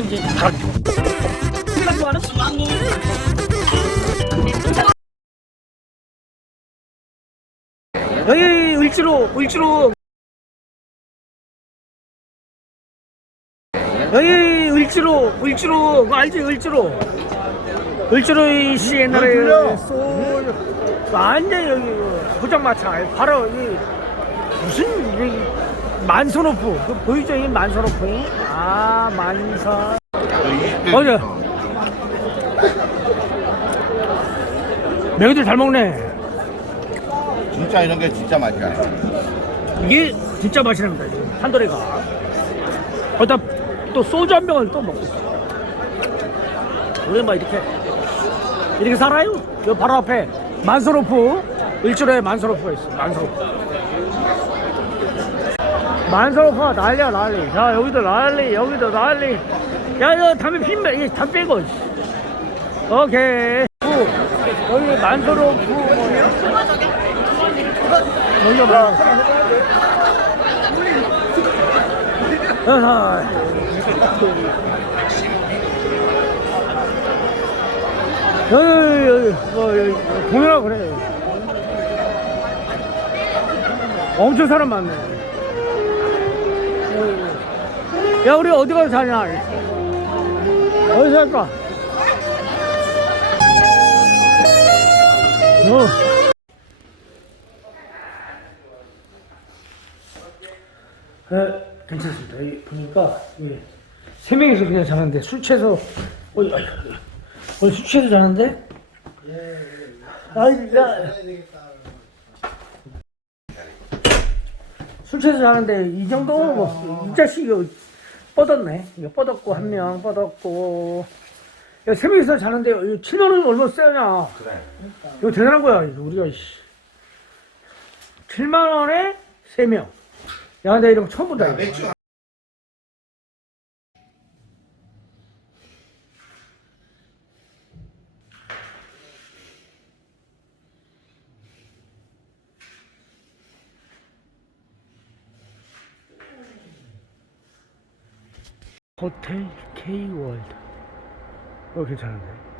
이제 가. 여기 을지로 을지로. 여기 을지로 을지로. 그거 알지 을지로? 을지로 이씨 옛날에. 소 완전 여기. 그 포장마차. 바로 이 무슨 이 만선오프. 그 보이죠? 이 만선오프 아 만선 맞아 매기들 잘 먹네. 진짜 이런 게 진짜 맛이야. 이게 진짜 맛이랍니다 지금 한도리가. 거기다 또 소주 한 병을 또 먹고 있어. 막 이렇게. 이렇게 살아요? 여 바로 앞에 만선오프 일주일에 만선오프가 있어 만선오프 만선오프가 난리야 난리. 자 여기도 난리 여기도 난리. 야 이거 담배 피면 이담 빼고 씨. 오케이. 후. 여기 만선오프 여기가 봐. 여섯 여기 여기 뭐 여기 공연하고 그래. 엄청 사람 많네. 야 우리 어디 가서 사냐 어디서 할까 어. 에, 괜찮습니다. 여기 보니까 여기 세 명이서 그냥 자는데 술 취해서 어이, 어이, 어이. 술 취해서 자는데 아이 야. 술 취해서 자는데 이 정도면 뭐 이 자식 이거 뻗었네. 이거 뻗었고 한 명 뻗었고 야, 세 명이서 자는데 이거 7만 원이 얼마 세냐? 그래. 이거 대단한 거야. 이거 우리가 씨. 7만 원에 세 명. 야, 나 이런 거 처음 본다. 이거. 맥주 호텔 K월드. 어, 괜찮은데.